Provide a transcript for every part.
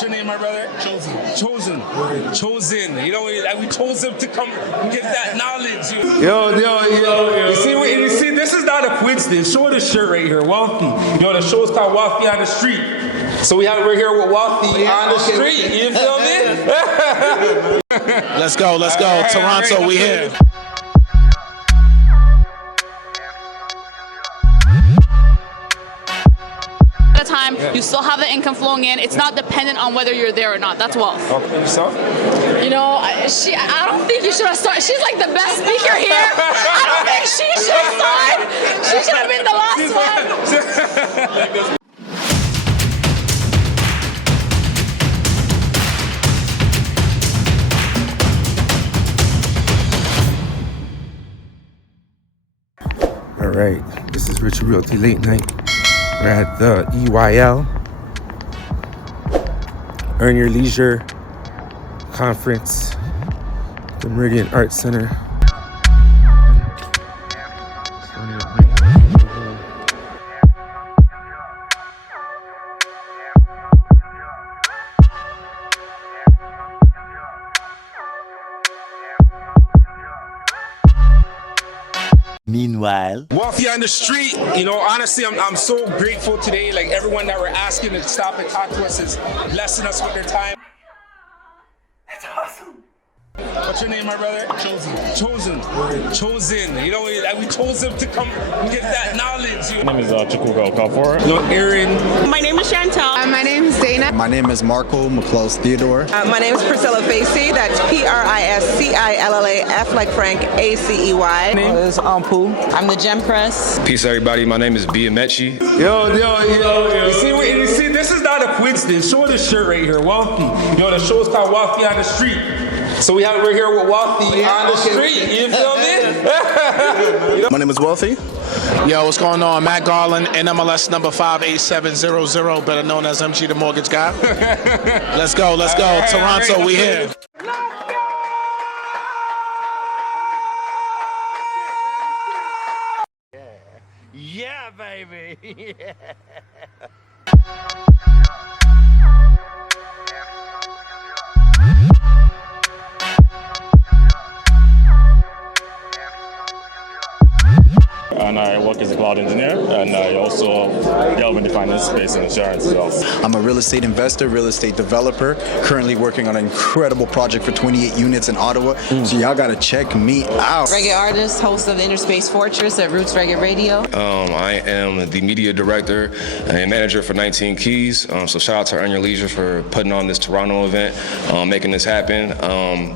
What's your name, my brother? Chosen. Chosen. Chosen. You know, we chose him to come and give that knowledge. Yo. You see, this is not a coincidence. Show the shirt right here, Wealthy. You know, the show is called Wealthy on the Street. So we're here with Wealthy on the street. You feel me? Let's go. Right, Toronto, right, we here. Time, you still have the income flowing in. It's not dependent on whether you're there or not. That's wealth. Okay, yourself? You know, I don't think you should have started. She's like the best speaker here. I don't think she should have started. She should have been the last one. All right, this is Richard Realty Late Night. We're at the EYL, Earn Your Leisure Conference, the Meridian Arts Center. Meanwhile, Wealthy on the street, you know, honestly, I'm so grateful today. Like everyone that we're asking to stop and talk to us is blessing us with their time. That's awesome. What's your name, my brother? Chosen. You know, we chose him to come and give that knowledge. My name is Chikuga Okafor. You know, Aaron. My name is Chantel. My name is Dana. My name is Marco McClose Theodore. My name is Priscilla Facey. That's Priscillaf, like Frank, Acey. My name is Ampu. I'm the Gem Press. Peace, everybody. My name is Biamechi. Yo. You see, this is not a coincidence. Show the shirt right here, Wealthy. You know, the show is called Wealthy on the Street. So we're here with Wealthy on the street. You feel me? my name is Wealthy. Yo, what's going on? Matt Garland, NMLS number 58700, better known as MG the Mortgage Guy. Let's go. Toronto, we here. Yeah, baby. Yeah. And I work as a cloud engineer, and I also delve into finance space and insurance as well. I'm a real estate investor, real estate developer, currently working on an incredible project for 28 units in Ottawa. So y'all gotta check me out. Reggae artist, host of the Interspace Fortress at Roots Reggae Radio. I am the media director and manager for 19 Keys. So shout out to Earn Your Leisure for putting on this Toronto event, making this happen.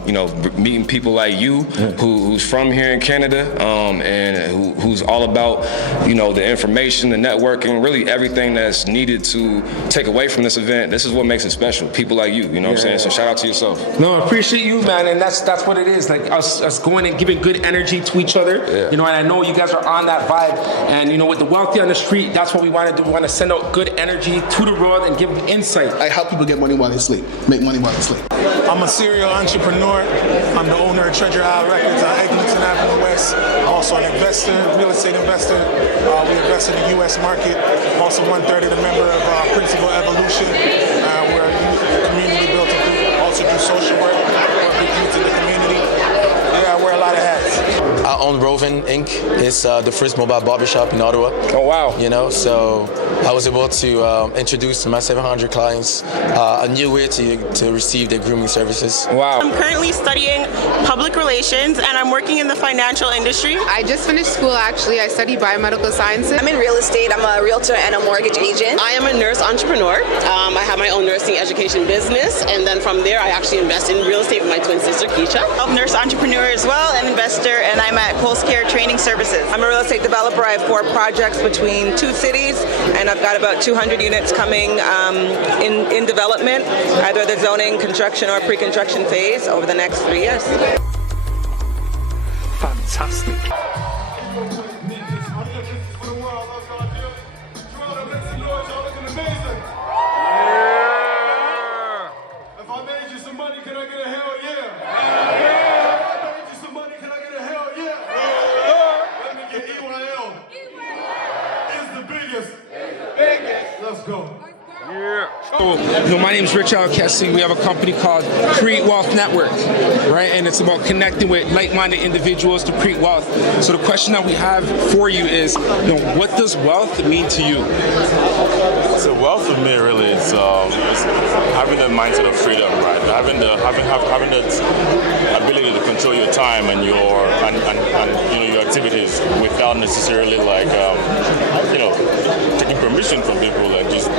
You know, meeting people like you, who's from here in Canada, and who's all about, you know, the information, the networking, really everything that's needed to take away from this event. This is what makes it special. People like you know what I'm saying? So shout out to yourself. No, I appreciate you, man, and that's what it is. Like us going and giving good energy to each other. Yeah. You know, and I know you guys are on that vibe. And you know, with the Wealthy on the Street, that's what we want to do. We want to send out good energy to the world and give insight. I help people get money while they sleep, make money while they sleep. I'm a serial entrepreneur. I'm the owner of Treasure Isle Records on Eglinton Avenue West. I'm also an investor, real estate investor. We invest in the U.S. market. I'm also 1/3 of the member of Principal Evolution. We're a community built to also do social work with youth in the community. Yeah, I wear a lot of hats. I own Rovin Inc. It's the first mobile barbershop in Ottawa. Oh, wow. You know, so I was able to introduce to my 700 clients a new way to receive their grooming services. Wow. I'm currently studying public relations and I'm working in the financial industry. I just finished school, actually. I study biomedical sciences. I'm in real estate. I'm a realtor and a mortgage agent. I am a nurse entrepreneur. I have my own nursing education business, and then from there I actually invest in real estate with my twin sister Keisha. I'm a nurse entrepreneur as well, an investor, and I'm at Post Care Training Services. I'm a real estate developer. I have 4 projects between 2 cities, and I've got about 200 units coming in development, either the zoning, construction, or pre-construction phase over the next 3 years. Fantastic. If I made you some money, can I get a hell yeah? If I made you some money, can I get a hell yeah? Let me get EYL. It's the biggest. Let's go. Yeah. So, you know, my name is Rich Alkessi. We have a company called Create Wealth Network, right? And it's about connecting with like-minded individuals to create wealth. So the question that we have for you is, what does wealth mean to you? So wealth for me really is having the mindset of freedom, right? Having the ability to control your time and your activities without necessarily taking permission from people, and just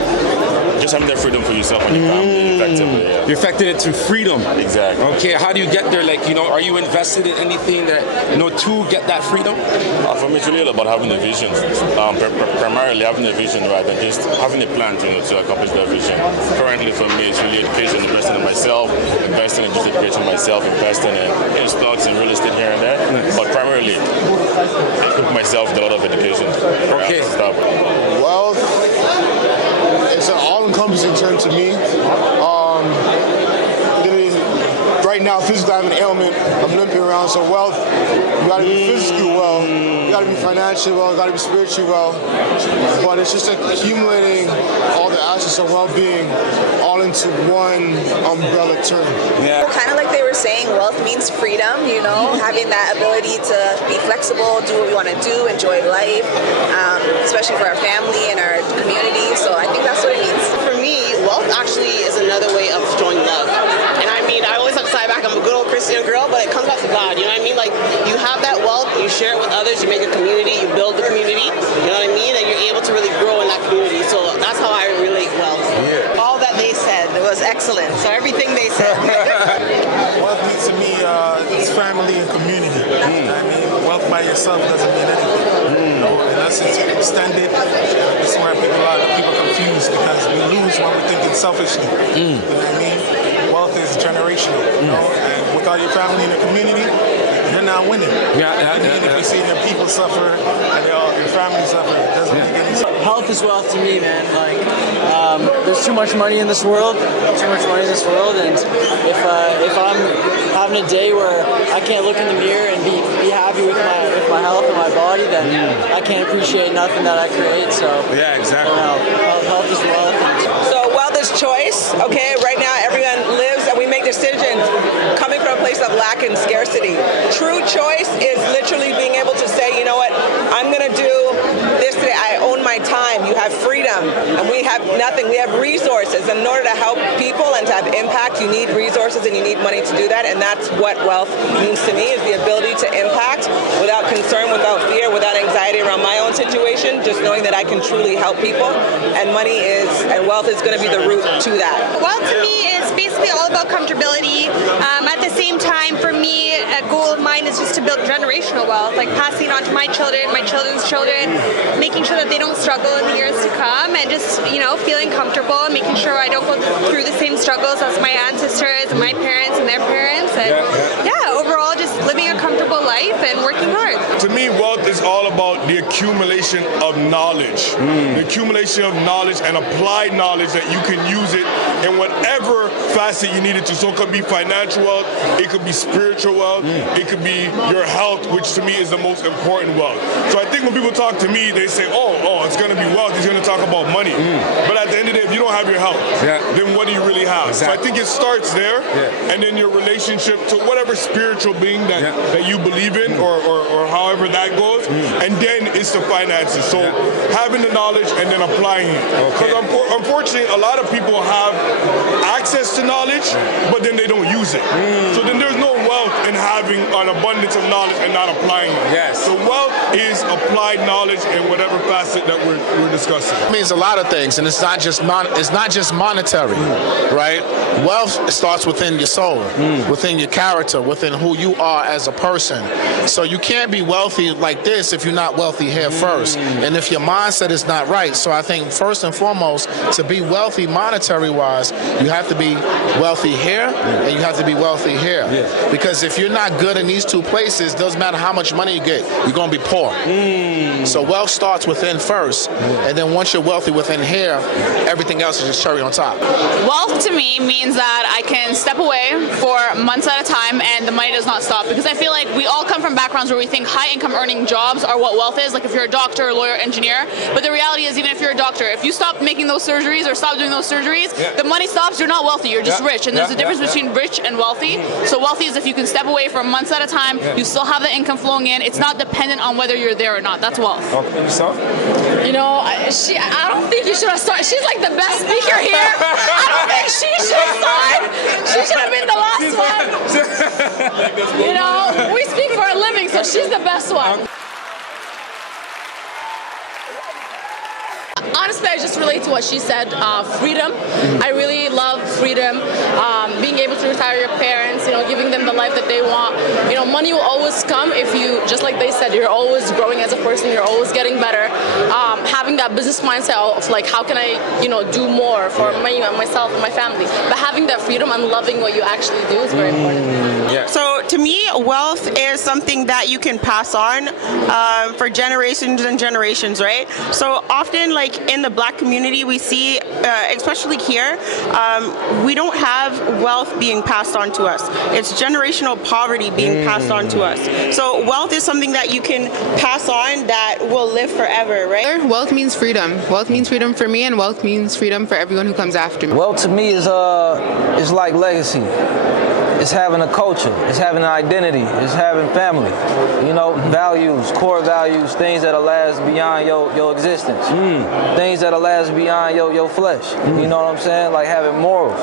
having that freedom for yourself and your family effectively. Yeah. You're affecting it through freedom. Exactly. Okay, how do you get there? Are you invested in anything that, to get that freedom? For me, it's really about having a vision. Primarily having a vision, right, and just having a plan to accomplish that vision. Currently, for me, it's really education, investing in myself, investing in just education myself, investing in stocks and real estate here and there. Nice. But primarily, equip myself with a lot of education. Okay. Wealth, it's an all-encompassing term to me. Right now, physically, I have an ailment. I'm limping around. So wealth, you got to be physically well, you got to be financially well, you got to be spiritually well. But it's just accumulating all the aspects of well-being all into one umbrella term. Yeah. Kind of like they were saying, wealth means freedom. Having that ability to be flexible, do what we want to do, enjoy life, especially for our family and our community. So I think that's what it means. For me, wealth actually is another way of showing love. And I always have to side back, I'm a good old Christian girl, but it comes back to God, you know what I mean? Like, you have that wealth, you share it with others, you make a community, you build the community, you know what I mean? And you're able to really grow in that community. So that's how I relate wealth. Yeah. All that they said was excellent. So everything they said. Wealth means to me, it's family and community. I mean, wealth by yourself doesn't mean anything. Unless it's extended. This is where people are confused, because we lose when we're thinking selfishly. You know what I mean? Wealth is generational, and without your family and the community, you're not winning. If you see your people suffer and your family suffer, it doesn't make any sense. Health is wealth to me, man. There's too much money in this world, and if I'm having a day where I can't look in the mirror and be happy with my health and my body, then I can't appreciate nothing that I create. So yeah, exactly. Health is wealth. So wealth is choice. Okay, right now everyone lives and we make decisions coming from a place of lack and scarcity. True choice is literally being able to say, you know what, I'm gonna do this today. I own my time. You have freedom, and we have nothing. We have resources. And in order to help people and to have impact, you need resources and you need money to do that. And that's what wealth means to me, is the ability to impact without concern, without fear, without anxiety around my own situation, just knowing that I can truly help people. And wealth is going to be the route to that. Wealth to me is basically all about comfortability. At the same time, for me, a goal of mine is just to build generational wealth, like passing on to my children, my children's children, making sure that they don't struggle in the years to come, and just, feeling comfortable and making sure I don't go through the same struggles as my ancestors and my parents and their parents. And overall, just living a comfortable life and working hard. To me, wealth is all about the accumulation of knowledge. The accumulation of knowledge and applied knowledge that you can use it in whatever facet you need it to. So it could be financial wealth, it could be spiritual wealth, it could be your health, which to me is the most important wealth. So I think when people talk to me, they say, oh, it's going to be wealth, he's going to talk about money. But at the end of the day, if you don't have your health, then what do you really have? Exactly. So I think it starts there, and then your relationship to whatever spiritual being that you believe in, or however that goes, and then it's the finances. So having the knowledge and then applying it. Because unfortunately, a lot of people have access to knowledge, but then they don't use it. So then there's no wealth in having an abundance of knowledge and not applying it. Yes. So wealth is applied knowledge in whatever facet that we're discussing. It means a lot of things, and it's not just monetary, right? Wealth starts within your soul, within your character, within who you are as a person. So you can't be wealthy like this if you're not wealthy here first, and if your mindset is not right. So I think first and foremost, to be wealthy monetary wise, you have to be wealthy here and you have to be wealthy here, because Because if you're not good in these two places, doesn't matter how much money you get, you're going to be poor. So wealth starts within first, and then once you're wealthy within here, everything else is just cherry on top. Wealth to me means that I can step away for months at a time and the money does not stop, because I feel like we all come from backgrounds where we think high income earning jobs are what wealth is, like if you're a doctor, lawyer, engineer. But the reality is, even if you're a doctor, if you stop making those surgeries or stop doing those surgeries, the money stops, you're not wealthy, you're just rich. And there's a difference between rich and wealthy. So wealthy is if you can step away for months at a time, you still have the income flowing in, it's not dependent on whether you're there or not. That's wealth. You know, I don't think you should have started. She's like the best speaker here. I don't think she should have started. She should have been the last one. You know, we speak for a living, so she's the best one. Honestly, I just relate to what she said, freedom. I really love freedom, being able to retire your parents, you know, giving them the life that they want. You know, money will always come if you, just like they said, you're always growing as a person, you're always getting better. Having that business mindset of like, how can I, you know, do more for me and myself and my family. But having that freedom and loving what you actually do is very important. Yeah. So to me, wealth is something that you can pass on for generations and generations, right? So often, like in the Black community, we see, especially here, we don't have wealth being passed on to us. It's generational poverty being passed on to us. So wealth is something that you can pass on that will live forever, right? Wealth means freedom. Wealth means freedom for me, and wealth means freedom for everyone who comes after me. Wealth to me is like legacy. It's having a culture, it's having an identity, it's having family, you know, values, core values, things that'll last beyond your existence, things that'll last beyond your flesh, you know what I'm saying? Like having morals,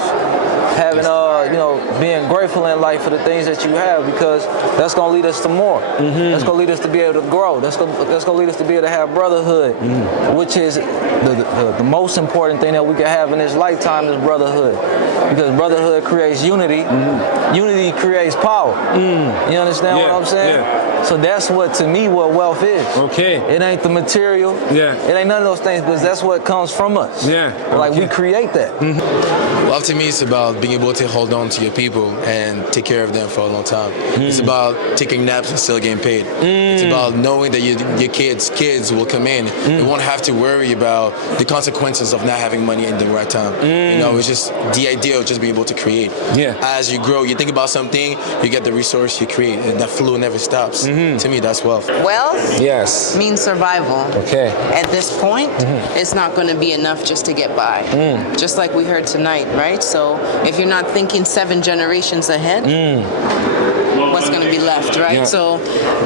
having, you know, being grateful in life for the things that you have, because that's going to lead us to more. That's going to lead us to be able to grow. That's going to lead us to be able to have brotherhood, which is the most important thing that we can have in this lifetime is brotherhood, because brotherhood creates unity. Unity creates power. You understand what I'm saying? Yeah. So that's what, to me, what wealth is. Okay. It ain't the material. Yeah. It ain't none of those things, because that's what comes from us. Yeah. Like we create that. Wealth to me is about being able to hold on to your people and take care of them for a long time. It's about taking naps and still getting paid. It's about knowing that your kids will come in. You won't have to worry about the consequences of not having money in the right time. You know, it's just the idea of just being able to create. Yeah. As you grow, you think about something, you get the resource, you create, and that flow never stops. To me, that's wealth. Wealth Yes. means survival. Okay. At this point, it's not going to be enough just to get by. Just like we heard tonight, right? So if you're not thinking 7 generations ahead, what's going to be left, right? Yeah. So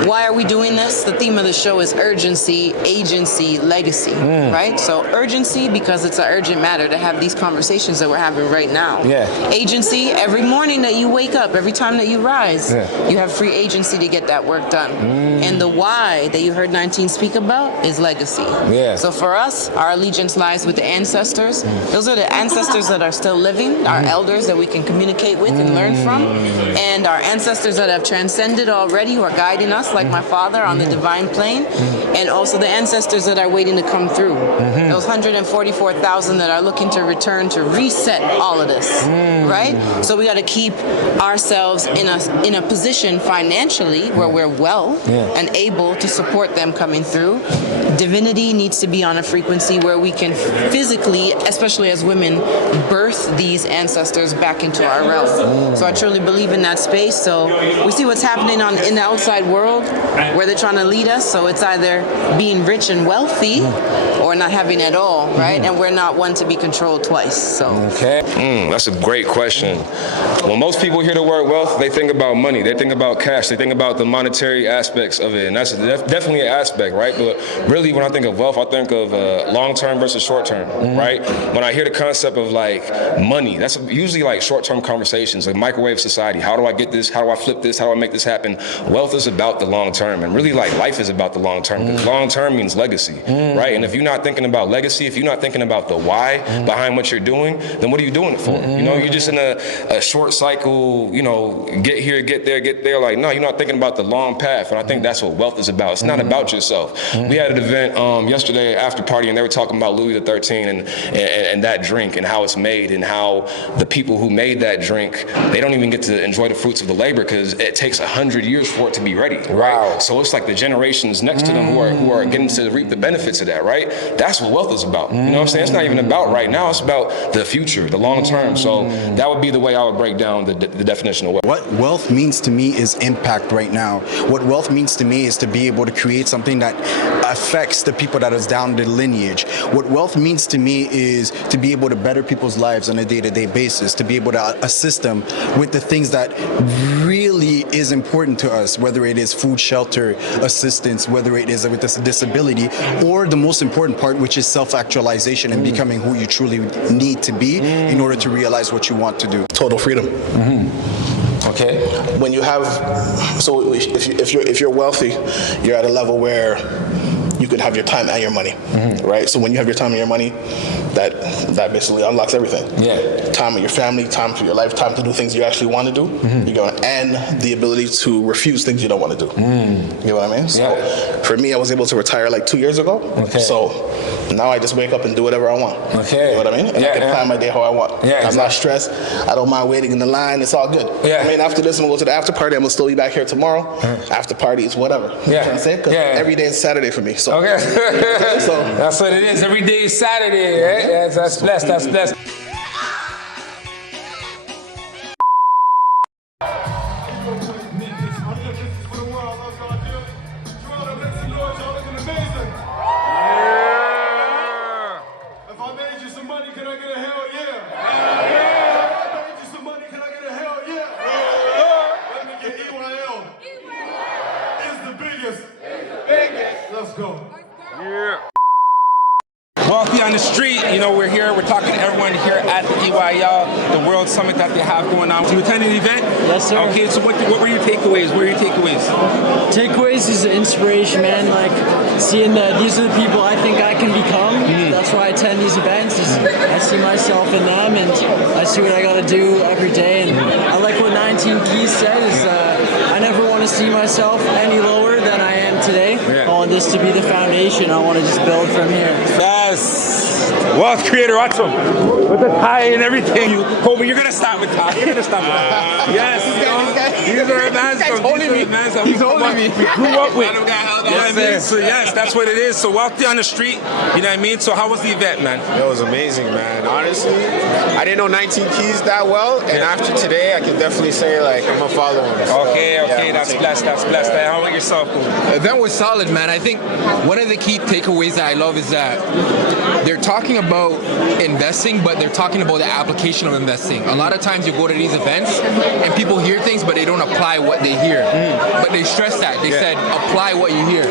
why are we doing this? The theme of the show is urgency, agency, legacy, right? So urgency, because it's an urgent matter to have these conversations that we're having right now. Yeah. Agency, every morning that you wake up, every time that you rise, you have free agency to get that work done. And the why that you heard 19 speak about is legacy. Yeah. So for us, our allegiance lies with the ancestors. Those are the ancestors that are still living, our elders that we can communicate with and learn from, and our ancestors that have transcended already, who are guiding us, like my father, on the divine plane, and also the ancestors that are waiting to come through. Those 144,000 that are looking to return to reset all of this, right? So we got to keep ourselves in a position financially where we're well and able to support them coming through. Divinity needs to be on a frequency where we can physically, especially as women, birth these ancestors back into our realm. So I truly believe in that space. So we see what's happening in the outside world where they're trying to lead us. So it's either being rich and wealthy or not having at all, right? And we're not one to be controlled twice. So Okay. That's a great question. When most people hear the word wealth, they think about money. They think about cash. They think about the monetary aspects of it. And that's definitely an aspect, right? But really, when I think of wealth, I think of long-term versus short-term, right? When I hear the concept of like money, that's usually like short-term conversations, like microwave society. How do I get this? How do I flip this? How do I make this happen? Wealth is about the long-term. And really, like, life is about the long-term. Because long-term means legacy, right? And if you're not thinking about legacy, if you're not thinking about the why behind what you're doing, then what are you doing it for? You know, you're just in a short cycle, you know, get here, get there, get there. Like, no, you're not thinking about the long path. And I think that's what wealth is about. It's not about yourself. We had an event yesterday after party, and they were talking about Louis XIII and that drink and how it's made and how the people who made that drink, they don't even get to enjoy the fruits of the labor because takes 100 years for it to be ready, right? So it's like the generations next to them who are getting to reap the benefits of that, right? That's what wealth is about. You know what I'm saying? It's not even about right now. It's about the future, the long term. So that would be the way I would break down the definition of wealth. What wealth means to me is impact right now. What wealth means to me is to be able to create something that affects the people that is down the lineage. What wealth means to me is to be able to better people's lives on a day-to-day basis, to be able to assist them with the things that really is important to us, whether it is food, shelter, assistance, whether it is with a disability, or the most important part, which is self-actualization and becoming who you truly need to be in order to realize what you want to do. Total freedom. Okay. When you have, so if you're wealthy, you're at a level where you could have your time and your money, right? So when you have your time and your money, that basically unlocks everything. Yeah. Time with your family, time for your life, time to do things you actually want to do. You're going, and the ability to refuse things you don't want to do. You know what I mean? So for me, I was able to retire like 2 years ago. So now I just wake up and do whatever I want. Okay. You know what I mean? And I can plan my day how I want. Yeah, I'm not stressed. I don't mind waiting in the line. It's all good. Yeah. I mean, after this, I'm going to go to the after party. I'm going to still be back here tomorrow. After party is whatever. You know what I'm saying? Because every day is Saturday for me. So. Okay. So that's what it is. Every day is Saturday, right? Yeah, that's blessed. That's blessed. If I made you some money, can I get a hell yeah? If I made you some money, can I get a hell yeah? Let me get EYL. It's the biggest. Let's go. Yeah. Wealthy on the street, you know, we're here, we're talking to everyone here at the EYL, the World Summit that they have going on. You attended the event? Yes, sir. Okay, so what were your takeaways? What were your takeaways? Takeaways is inspiration, man. Like seeing that these are the people I think I can become. That's why I attend these events. I see myself in them, and I see what I got to do every day. And I like what 19 Keys said is I never want to see myself any lower than I am today. I want this to be the foundation. I want to just build from here. Yes. Wealth creator, watch him. With the tie and everything. Kobe, you're going to start with tie. You're going to start with tie. Yes. These are advanced. He's holding me. We grew up with. Yes, so yes, that's what it is. So wealthy on the street, you know what I mean? So how was the event, man? It was amazing, man. Honestly, I didn't know 19 Keys that well, and after today, I can definitely say, like, I'm a follower. So, Okay, that's blessed, that's blessed. How about yourself? The event was solid, man. I think one of the key takeaways that I love is that they're talking about investing, but they're talking about the application of investing. A lot of times you go to these events and people hear things, but they don't apply what they hear. But they stress that. They said, apply what you hear.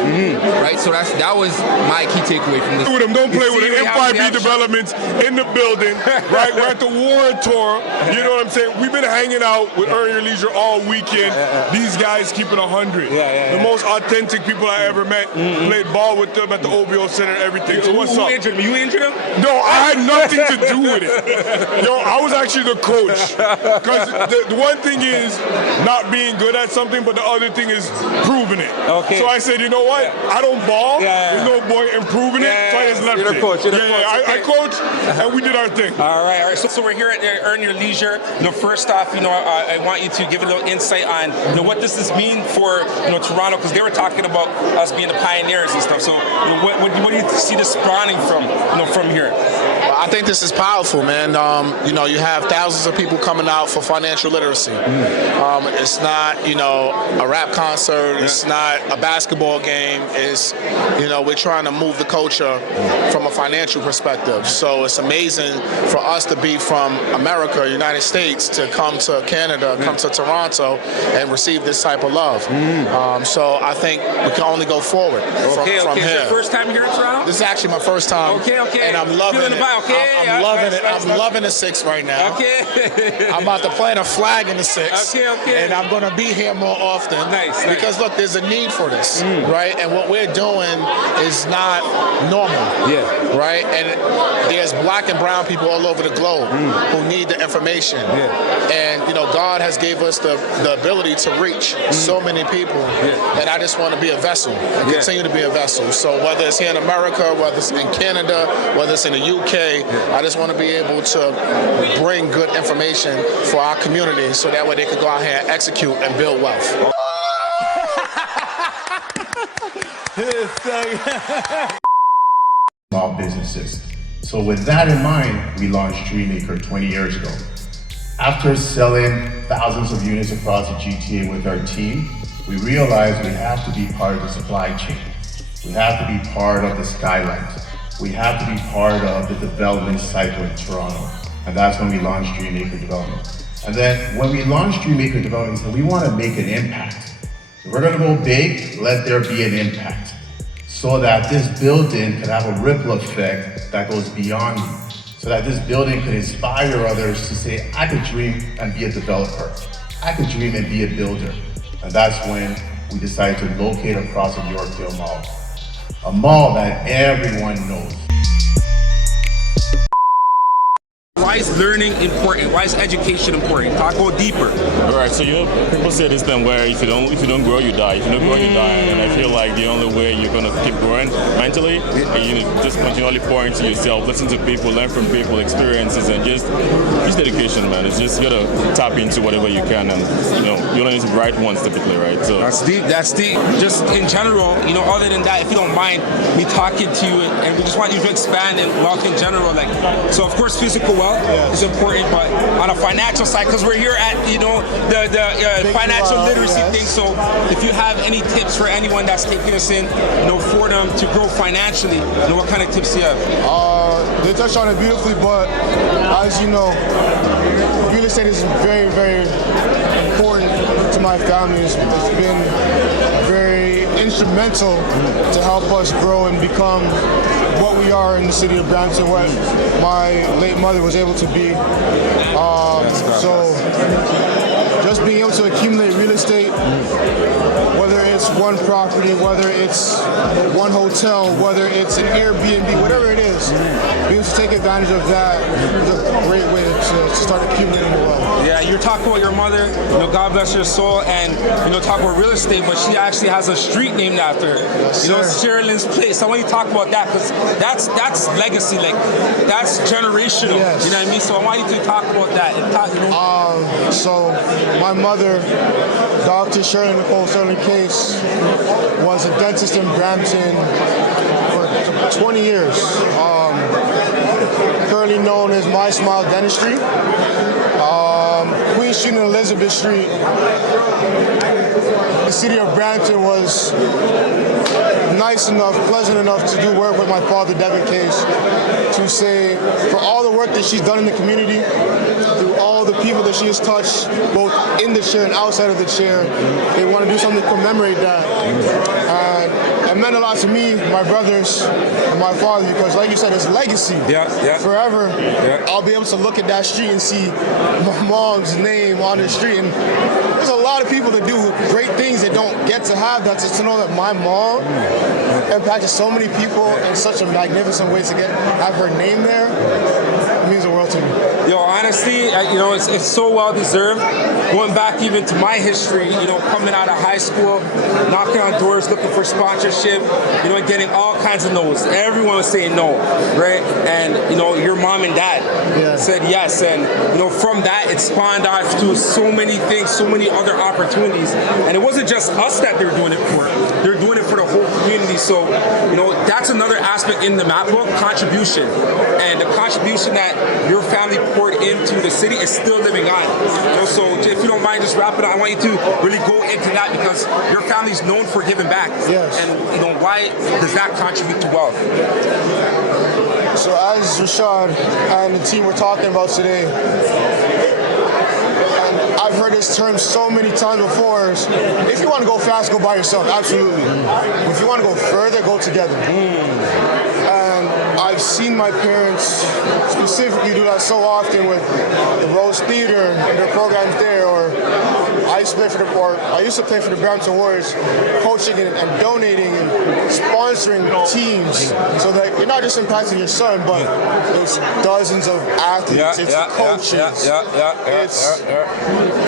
Right? So that was my key takeaway from this. Don't play with it. M5B Developments in the building, right? We're at the Warren Tour. You know what I'm saying? We've been hanging out with Earn Your Leisure all weekend. These guys keep it 100. The most authentic people I ever met. Played ball with them at the OBO Center and everything. So what's up? Injured him? You injured him? No, I had nothing to do with it. Yo, I was actually the coach. Because the one thing is not being good at something, but the other thing is proving it. Okay. So I said, you know what? I don't ball. There's no point improving it. So I just left You're the coach. You're the coach. I coached, and we did our thing. All right. So we're here at Earn Your Leisure. First off, I want you to give a little insight on, what does this mean for, Toronto? Because they were talking about us being the pioneers and stuff. So, what do you see this spawning from here? I think this is powerful, man. You have thousands of people coming out for financial literacy. It's not, a rap concert. It's not a basketball game. It's, we're trying to move the culture from a financial perspective. So it's amazing for us to be from America, United States, to come to Canada, come to Toronto, and receive this type of love. So I think we can only go forward from here. Is it your first time here in Toronto? This is actually my first time. Okay. And I'm loving it. I'm loving it. I'm loving the 6 right now. Okay. I'm about to plant a flag in the 6. Okay. And I'm going to be here more often. Nice. Because look, there's a need for this, right? And what we're doing is not normal. Right? And there's black and brown people all over the globe who need the information. And God has gave us the ability to reach so many people. And I just want to be a vessel and continue to be a vessel. So whether it's here in America, whether it's in Canada, whether it's in the UK, day. I just want to be able to bring good information for our community so that way they can go out here and execute and build wealth. Small businesses. So with that in mind, we launched Dreammaker 20 years ago. After selling thousands of units across the GTA with our team, we realized we have to be part of the supply chain. We have to be part of the skyline. We have to be part of the development cycle in Toronto. And that's when we launched Dreammaker Development. And then when we launched Dreammaker Development, we said we want to make an impact. If we're going to go big, let there be an impact, so that this building could have a ripple effect that goes beyond you. So that this building could inspire others to say, I could dream and be a developer. I could dream and be a builder. And that's when we decided to locate across the Yorkdale Mall. A mall that everyone knows. Why is learning important? Why is education important? Talk go deeper. All right, so people say this thing where if you don't grow, you die. If you don't grow, you die. And I feel like the only way you're gonna keep growing mentally, you just continually pour into yourself, listen to people, learn from people, experiences, and just dedication, man. It's just you gotta tap into whatever you can, and you only need the right ones typically, right? So that's deep. That's deep. Just in general, other than that, if you don't mind me talking to you, and we just want you to expand in wealth in general, so of course physical wealth is important, but on a financial side, because we're here at the financial literacy thing. So if you have any tips for anyone that's taking us in, for them to grow financially, what kind of tips do you have? They touched on it beautifully, but as you know, real estate is very, very important to my family. It's been very instrumental to help us grow and become what we are in the city of Brampton, what my late mother was able to be. So just being able to accumulate real estate, whether it's one property, whether it's one hotel, whether it's an Airbnb, whatever it is, being able to take advantage of that is a great way to start accumulating wealth. Yeah, you're talking about your mother, God bless her soul, and talk about real estate, but she actually has a street named after her. It's Sherilyn's Place. I want you to talk about that, because that's legacy, that's generational. Yes. You know what I mean? So I want you to talk about that. So my mother, Dr. Shirley Nicole Sterling Case, was a dentist in Brampton for 20 years. Currently known as My Smile Dentistry. Queen Street and Elizabeth Street. The city of Brampton was nice enough, pleasant enough to do work with my father, Devin Case, to say for all the work that she's done in the community, through all the people that she has touched, both in the chair and outside of the chair, they want to do something to commemorate that. And it meant a lot to me, my brothers, and my father, because like you said, it's legacy. Yeah. Forever, I'll be able to look at that street and see my mom's name on the street. And there's a lot of people that do great things that don't get to have that. Just to know that my mom impacted so many people in such a magnificent way to have her name there, it means the world to me. Yo, honestly, it's so well deserved. Going back even to my history, coming out of high school, knocking on doors, looking for sponsorship, and getting all kinds of no's. Everyone was saying no, right? And your mom and dad said yes, and from that it spawned off to so many things, so many other opportunities. And it wasn't just us that they're doing it for; they're doing it for the whole community. So that's another aspect in the map book: contribution, and the contribution that your family poured into the city is still living on. So if you don't mind just wrapping up, I want you to really go into that, because your family's known for giving back. Yes. And why does that contribute to wealth? So as Rashad and the team were talking about today, and I've heard this term so many times before, is if you want to go fast, go by yourself, absolutely. If you want to go further, go together. And I've seen my parents specifically do that so often with the Rose Theater and their programs there, or I used to play for the Brampton Warriors, coaching and donating and sponsoring teams, so that you're not just impacting your son, but there's dozens of athletes, coaches,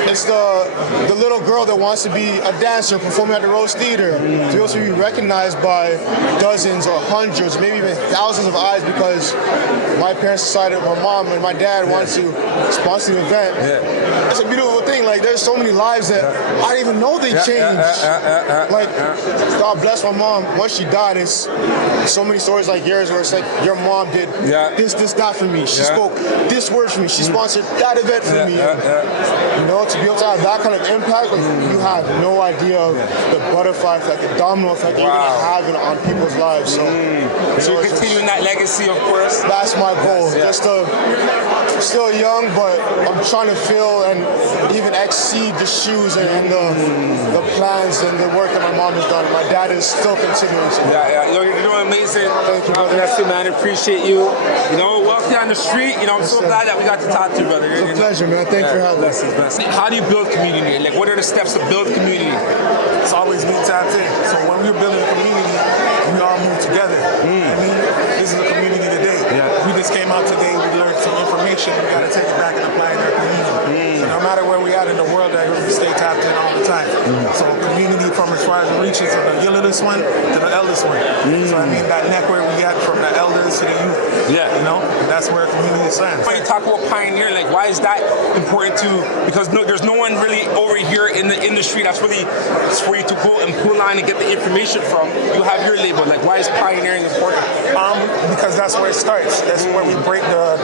it's the little girl that wants to be a dancer performing at the Rose Theater to be able to be recognized by dozens or hundreds, maybe even thousands of eyes because my parents decided, my mom and my dad wanted to sponsor the event. It's a beautiful thing. Like, there's so many lives that I didn't even know they changed. Like, God bless my mom. Once she died, it's so many stories like yours where it's like your mom did this, that for me. She spoke this word for me. She sponsored that event for me. You know, to be able to have that kind of impact, like, you have no idea of the butterfly effect, the domino effect you're going to have on people's lives. So, so you're continuing that legacy, of course. That's my goal. Just to, still young, but I'm trying to fill and even exceed the shoes and the plans and the work that my mom has done. My dad is still continuing. So. Yo, you're doing amazing. Thank you, brother. Bless you, man. Appreciate you. You know, wealthy on the street. You know, I'm so glad that we got to talk to you, brother. It's a pleasure, man. Thanks for having me. How do you build community? Like, what are the steps to build community? It's always being tapped in. So when we're building a community, we all move together. I mean, this is a community today. We just came out today, we learned some information, we got to take it back and apply it in our community. So no matter where we at in the world, we stay tapped in all the time. So community from as far as it reaches from the youngest one to the eldest one. So I mean, that network we got from the elders to the youth. You know, that's where community stands. When you talk about pioneering, like, why is that important to? Because there's no one really over here in the industry that's really for you to go and pull on and get the information from. You have your label. Like, why is pioneering important? Because that's where it starts. That's where we break the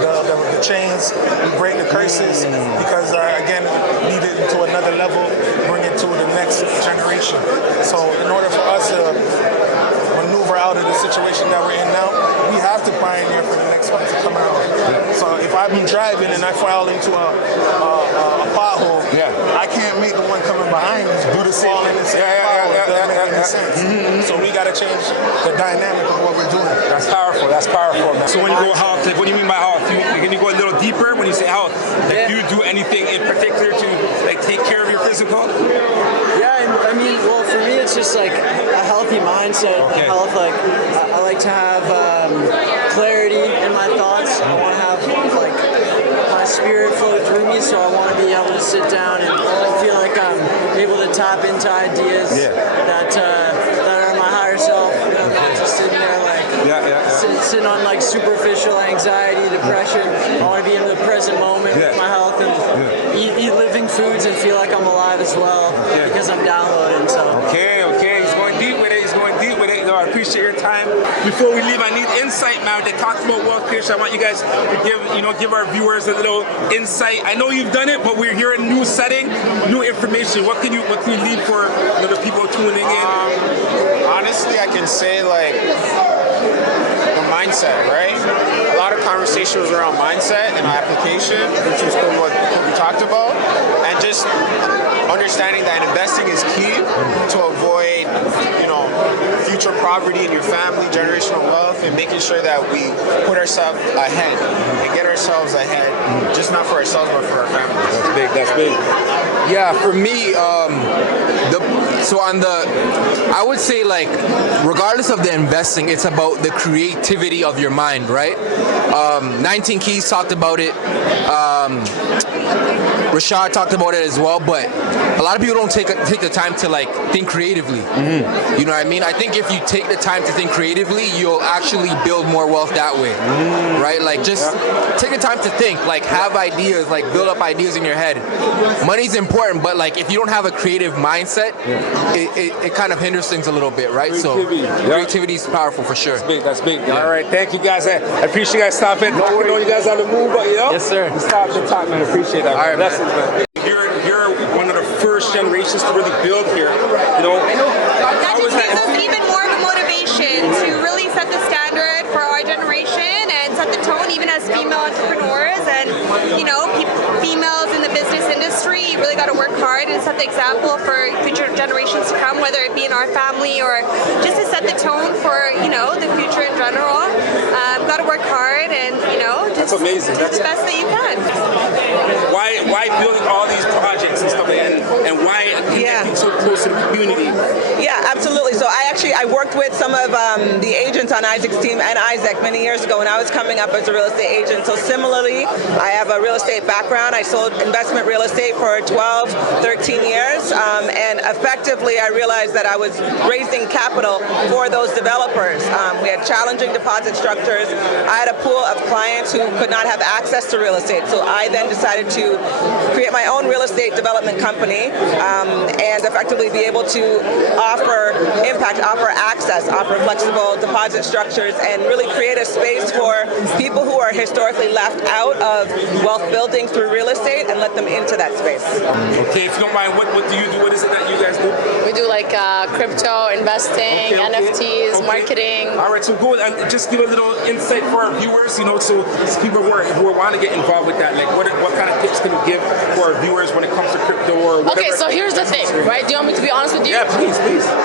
chains, we break the curses. Because again, lead it to another level, bring it to the next generation. So in order for us to maneuver out of the situation that we're in now, we have to pioneer for the next one to come out. So if I've been driving and I fall into a pothole, I can't make the one coming behind me do the same thing. It doesn't make any sense. So we got to change the dynamic of what we're doing. That's powerful. That's powerful, man. So when you go health, like, what do you mean by health? Can you go a little deeper when you say health? Like, do you do anything in particular to, like, take care of your physical? Yeah, I mean, well, for me, it's just like a healthy mindset. Health, like, I like to have clarity in my thoughts. I want to have, like, my spirit flow through me, so I want to be able to sit down and feel like I'm able to tap into ideas that are my higher self. You know, not just sitting there like sitting on like superficial anxiety, depression. I want to be in the present moment with my health and eat living foods and feel like I'm alive as well because I'm downloading. So he's going deep with it. No, I appreciate your time. Before we leave, I need insight, man. They talked about wealth creation. I want you guys to give our viewers a little insight. I know you've done it, but we're here in a new setting, new information. What can you leave for the people tuning in? Honestly, I can say, like, the mindset, right? A lot of conversation was around mindset and application, which was what we talked about, and just understanding that investing is key to avoid, future poverty in your family, generational wealth, and making sure that we put ourselves ahead and get ourselves ahead, just not for ourselves, but for our families. That's big. Yeah, for me, I would say, like, regardless of the investing, it's about the creativity of your mind, right? 19 Keys talked about it. Rashad talked about it as well, but a lot of people don't take the time to, like, think creatively. You know what I mean? I think if you take the time to think creatively, you'll actually build more wealth that way, right? Like, just take the time to think, like, have ideas, like, build up ideas in your head. Money's important, but, like, if you don't have a creative mindset, it kind of hinders things a little bit, right? Creativity is powerful for sure. That's big. All right, thank you guys. I appreciate you guys stopping. I know you guys on the move, but yes, sir. You stopped and talked, man. I appreciate that. All right, blessings, man. You're one of the first generations to really build here. That just gives us even more of a motivation to really set the standard for our generation and set the tone, even as female entrepreneurs and females in the business industry. You really got to work hard and set the example for future generations to come, whether it be in our family or just to set the tone for the future in general. Got to work hard and just that's amazing. do the best that you can. Why build all these projects? projects and stuff like that, and why connecting so close to the community? Yeah, absolutely. So I worked with some of the agents on Isaac's team and Isaac many years ago when I was coming up as a real estate agent. So similarly, I have a real estate background. I sold investment real estate for 12, 13 years, and effectively I realized that I was raising capital for those developers. We had challenging deposit structures. I had a pool of clients who could not have access to real estate. So I then decided to create my own real estate development company and effectively be able to offer impact, offer access, offer flexible deposit structures, and really create a space for people who are historically left out of wealth building through real estate and let them into that space. Okay, if you don't mind, what do you do? What is it that you guys do? We do like crypto, investing, NFTs, marketing. All right, so go and just give a little insight for our viewers, you know, so people who want to get involved with that, like what kind of tips can you give for our viewers when it comes to crypto or whatever? Okay, so here's the thing, right? Do you want me to be honest with you? Yeah, please.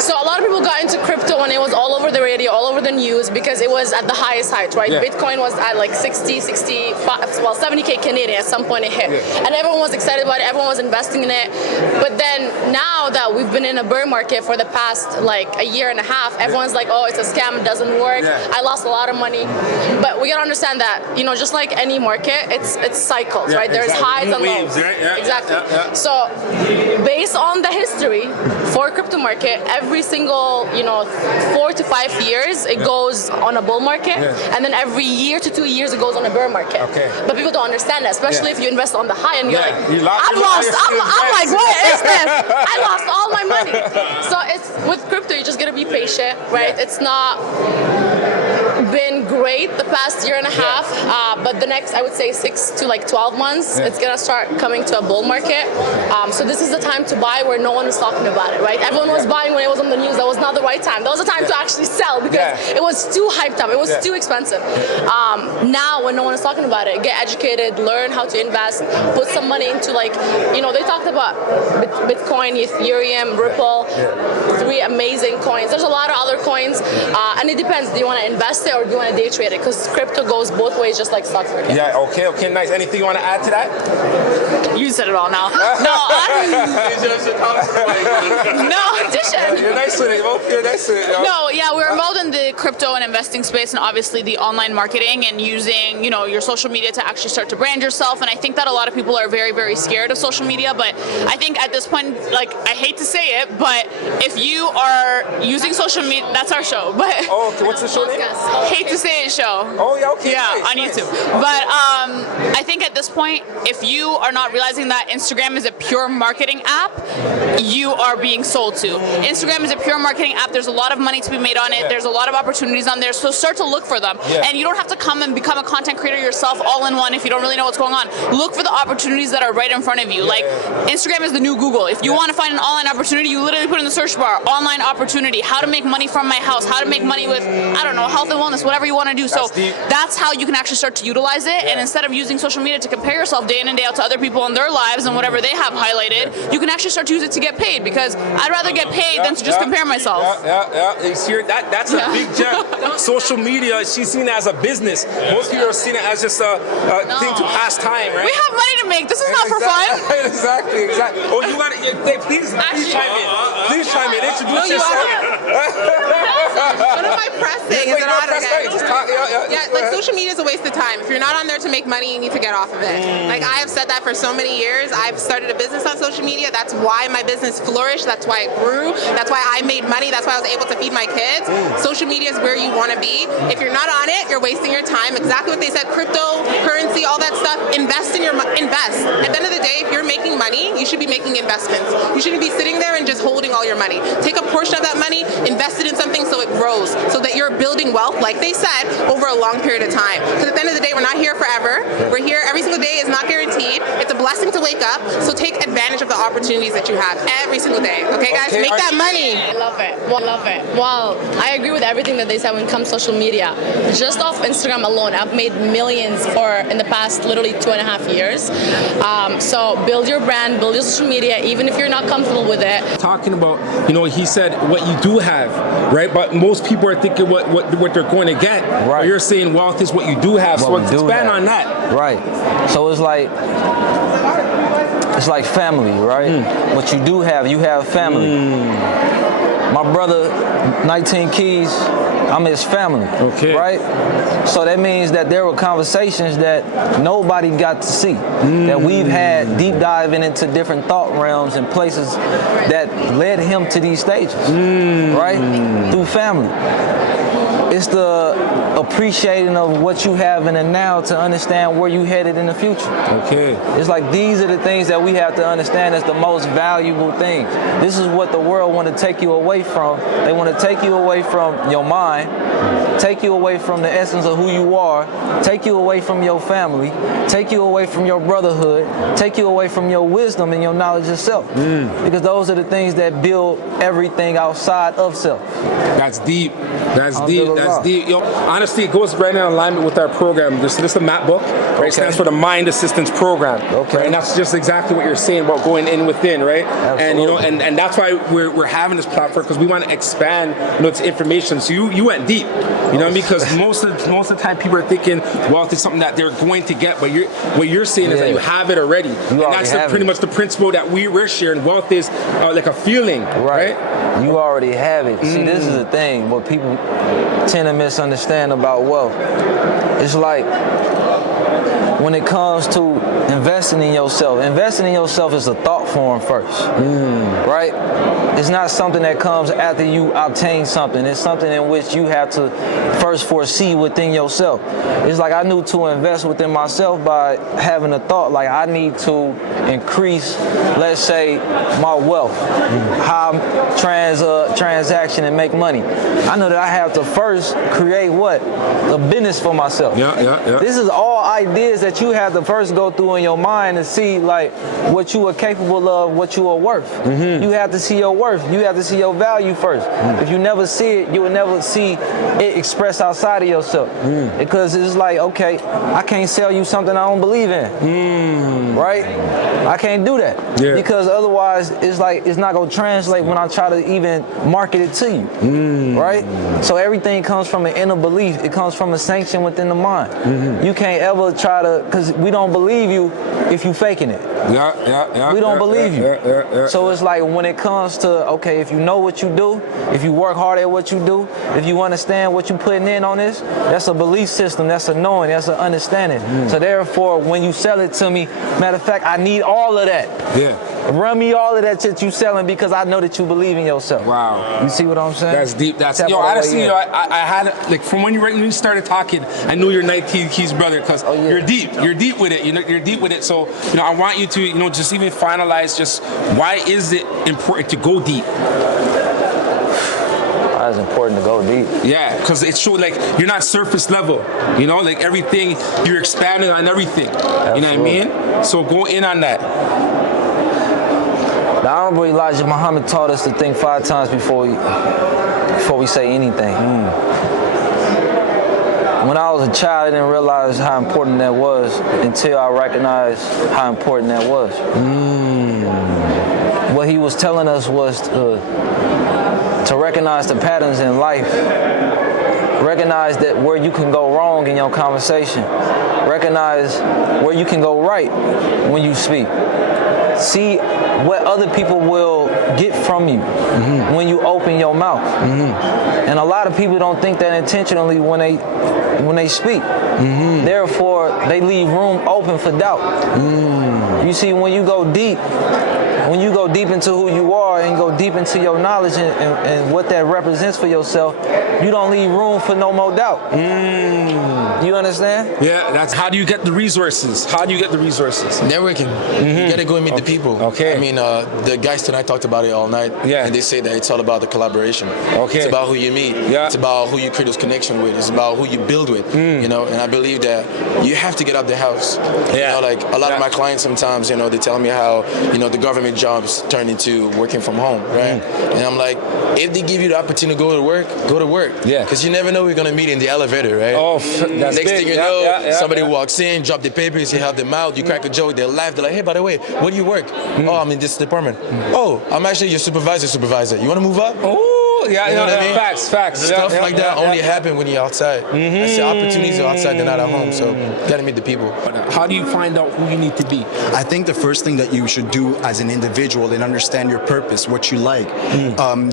So a lot of people got into crypto when it was all over the radio, all over the news, because it was at the highest height, right? Yeah. Bitcoin was at like 70K Canadian at some point it hit. Yeah. And everyone was excited about it, everyone was investing in it. But then now that we've been in a bear market for the past like a year and a half, everyone's like, oh, it's a scam, it doesn't work. Yeah. I lost a lot of money. But we gotta understand that, you know, just like any market, it's cycles, right? There's highs and lows. Right? Yeah. Exactly. Yeah. So based on the history for crypto market, every single, 4 to 5 years it goes on a bull market, and then every year to 2 years it goes on a bear market. Okay. But people don't understand that, especially if you invest on the high and you're like, You lost- I'm like, what is this? I lost all my money. So it's with crypto, you just gotta be patient, right? It's not been great the past year and a half, but the next, I would say 6 to like 12 months, it's gonna start coming to a bull market. So this is the time to buy where no one is talking about it, right? Everyone was buying when it was on the news. That was not the right time. That was the time to actually sell because it was too hyped up. It was too expensive. Now, when no one is talking about it, get educated, learn how to invest, put some money into like, they talked about Bitcoin, Ethereum, Ripple, 3 amazing coins. There's a lot of other coins, and it depends. Do you want to invest it or do you want to day trade it? Because crypto goes both ways, just like stock market. Yeah, okay, nice. Anything you want to add to that? You said it all now. No, addition. You're nice with it. Okay, that's it. No, yeah, we're involved in the crypto and investing space and obviously the online marketing and using, your social media to actually start to brand yourself. And I think that a lot of people are very, very scared of social media. But I think at this point, like, I hate to say it, but if you are using social media, that's our show. But okay, what's the show name? Hate to say it show. Oh, yeah, okay. Yeah, nice, on nice. YouTube. But I think at this point, if you are not realizing that Instagram is a pure marketing app, you are being sold to. Instagram is a pure marketing app. There's a lot of money to be made on it. There's a lot of opportunities on there. So start to look for them. And you don't have to come and become a content creator yourself all in one if you don't really know what's going on. Look for the opportunities that are right in front of you. Like Instagram is the new Google. If you want to find an online opportunity, you literally put in the search bar, online opportunity, how to make money from my house, how to make money with, I don't know, health and wellness, whatever you want to do. So that's how you can actually start to utilize it. And instead of using social media to compare yourself day in and day out to other people in their lives and whatever they have highlighted, you can actually start to use it to get paid because I'd rather get paid than to just compare myself. You see, that's a big gem. Social media, she's seen it as a business. Most people are seeing it as just a thing to pass time, right? We have money to make. This is not for fun. Exactly. Oh, you got it. Please chime in. Please chime in. Introduce yourself. What am I pressing? Is it on again? Yeah, like social media is a waste of time. If you're not on there to make money, you need to get off of it. Like I have said that for so many years. I've started a business on social media. That's why my business flourished. That's why it grew. That's why I made money. That's why I was able to feed my kids. Social media is where you want to be. If you're not on it, you're wasting your time. Exactly what they said. Cryptocurrency, all that stuff. Invest in invest. At the end of the day, if you're making money, you should be making investments. You shouldn't be sitting there and just holding all your money. Take a portion of that money, invest it in something so it grows, so that you're building wealth, like they said, over a long period of time. Because at the end of the day, we're not here forever. We're here every single day is not guaranteed. It's a blessing to wake up, so take advantage of the opportunities that you have every single day. Okay, guys? Make that money. I love it. Well, I agree with everything that they said when it comes to social media. Just off Instagram alone, I've made millions in the past literally 2.5 years. So build your brand, build your social media, even if you're not comfortable with it. Talking about, he said what you do have, right? But most people are thinking what they're going to get. Right. You're saying wealth is what you do have. So expand on that. Right. So it's like it's like family, right? What you do have, you have family. My brother, 19 Keys, I'm his family, right? So that means that there were conversations that nobody got to see, that we've had deep diving into different thought realms and places that led him to these stages, right? Through family. It's the appreciating of what you have in the now to understand where you headed in the future. It's like these are the things that we have to understand as the most valuable things. This is what the world want to take you away from. They want to take you away from your mind, take you away from the essence of who you are, take you away from your family, take you away from your brotherhood, take you away from your wisdom and your knowledge of self. Because those are the things that build everything outside of self. That's deep. That's deep. That's deep. Yo, honestly, it goes right in alignment with our program. This is the MAP book, right? It stands for the Mind Assistance Program. Right? And that's just exactly what you're saying about going in within, right? Absolutely. And that's why we're having this platform, because we want to expand its information. So you went deep, because most of the time people are thinking wealth is something that they're going to get, but what you're saying is that you have it already. And that's pretty much the principle that we're sharing. Wealth is like a feeling, right? You already have it. See, this is the thing. What people tend to misunderstand about wealth. It's like when it comes to investing in yourself is a thought form first, right? It's not something that comes after you obtain something. It's something in which you have to first foresee within yourself. It's like I knew to invest within myself by having a thought like I need to increase, let's say, my wealth, how I'm transaction and make money. I know that I have to first create what? A business for myself. This is all ideas that you have to first go through in your mind to see like what you are capable of, what you are worth. You have to see your worth. You have to see your value first. If you never see it, you will never see it expressed outside of yourself. Because it's like, okay, I can't sell you something I don't believe in. Right? I can't do that. Because otherwise it's like it's not gonna translate when I try to even market it to you. Right? So everything comes from an inner belief. It comes from a sanction within the mind. You can't ever try to, because we don't believe you if you faking it. We don't believe you. So it's like when it comes to, okay, if you know what you do, if you work hard at what you do, if you understand what you're putting in on this, that's a belief system, that's a knowing, that's an understanding. So therefore, when you sell it to me, matter of fact, I need all of that. Run me all of that shit you selling because I know that you believe in yourself. Wow. You see what I'm saying? That's deep. That's honestly, I had like from when you started talking, I knew you're 19 Keys brother because you're deep. You're deep with it. You're deep with it. So I want you to just even finalize just why is it important to go deep? Why is it important to go deep? Yeah, because it shows like you're not surface level. Like everything you're expanding on everything. Absolutely. You know what I mean? So go in on that. The Honorable Elijah Muhammad taught us to think 5 times before we say anything. When I was a child, I didn't realize how important that was until I recognized how important that was. What he was telling us was to recognize the patterns in life. Recognize that where you can go wrong in your conversation. Recognize where you can go right when you speak. See what other people will get from you when you open your mouth. And a lot of people don't think that intentionally when they speak. Therefore, they leave room open for doubt. You see, when you go deep into who you are and go deep into your knowledge and what that represents for yourself, you don't leave room for no more doubt. You understand? Yeah, that's how do you get the resources? Networking. You gotta go and meet the people. Okay. I mean, the guys tonight talked about it all night. Yeah. And they say that it's all about the collaboration. Okay. It's about who you meet. Yeah. It's about who you create those connections with. It's about who you build with. And I believe that you have to get out the house. Yeah. Like a lot of my clients sometimes, they tell me how, the government jobs turn into working from home, right? And I'm like, if they give you the opportunity to go to work, go to work. Yeah. Because you never know who you're gonna meet in the elevator, right? Oh, that's Next big. thing you know, somebody walks in, drop the papers, you help them out, you crack a joke, they laugh, they're like, hey, by the way, where do you work? Oh, I'm in this department. Oh, I'm actually your supervisor. You wanna move up? Oh, cool. Yeah, You know what I mean? Facts. Stuff like that only happen when you're outside. I see opportunities are outside, they're not at home. So you gotta meet the people. How do you find out who you need to be? I think the first thing that you should do as an individual and understand your purpose, what you like.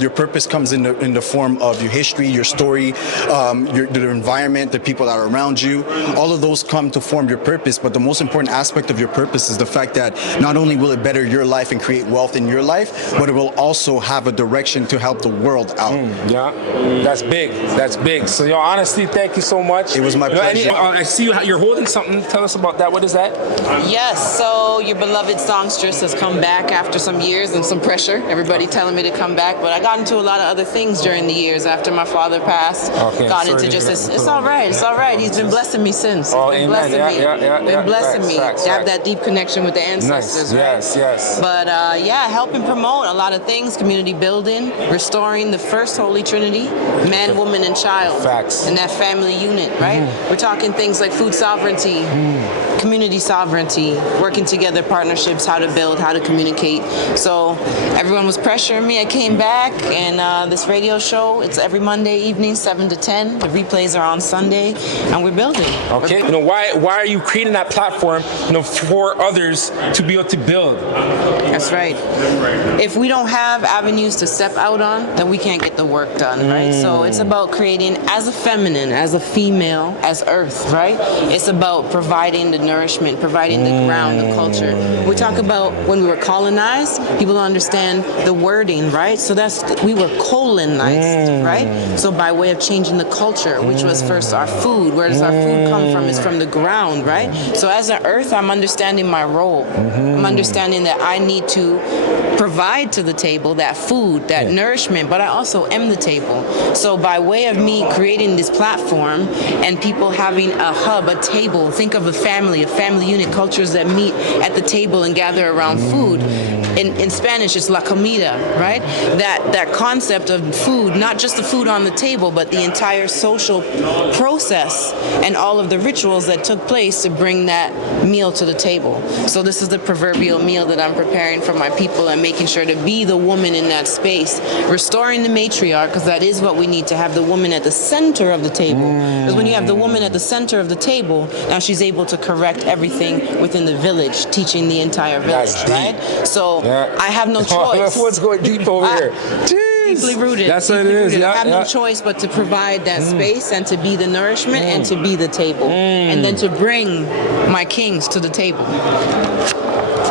Your purpose comes in the form of your history, your story, the environment, the people that are around you. All of those come to form your purpose. But the most important aspect of your purpose is the fact that not only will it better your life and create wealth in your life, but it will also have a direction to help the world out. Yeah, that's big. That's big. So, yo, honestly, thank you so much. It was my pleasure. I see you're holding something. Tell us about that. What is that? Yes, so your beloved songstress has come back after some years and some pressure. Everybody telling me to come back, but I got into a lot of other things during the years after my father passed. Okay, got into just it's all right. It's all right. He's been blessing me since. Oh, He's been amen. blessing me. Been blessing me. Facts. To have that deep connection with the ancestors. Nice. Right? Yes. But helping promote a lot of things, community building, restoring the first Holy Trinity, man, woman, and child. Facts. And that family unit, right? We're talking things like food sovereignty, community sovereignty, working together, partnerships, how to build, how to communicate. So everyone was pressuring me. I came back, and this radio show, it's every Monday evening, 7 to 10. The replays are on Sunday, and we're building. Okay. Why are you creating that platform, for others to be able to build? That's right. If we don't have avenues to step out on, then we can't get the work done, right? So it's about creating, as a feminine, as a female, as earth, right? It's about providing the nourishment, providing the ground, the culture. We talk about when we were colonized, people don't understand the wording, right? So we were colonized, right? So by way of changing the culture, which was first our food. Where does our food come from? It's from the ground, right? So as an earth, I'm understanding my role. I'm understanding that I need to provide to the table that food, that nourishment, but I also am the table. So by way of me creating this platform and people having a hub, a table, think of a family unit, cultures that meet at the table and gather around food. In Spanish, it's la comida, right? That concept of food, not just the food on the table, but the entire social process and all of the rituals that took place to bring that meal to the table. So this is the proverbial meal that I'm preparing for my people and making sure to be the woman in that space, restoring the matriarch, because that is what we need, to have the woman at the center of the table. Because when you have the woman at the center of the table, now she's able to correct everything within the village, teaching the entire village, right? So I have no choice. That's what's going deep over here. Deeply rooted. That's what it is. I have no choice but to provide that space and to be the nourishment and to be the table. And then to bring my kings to the table.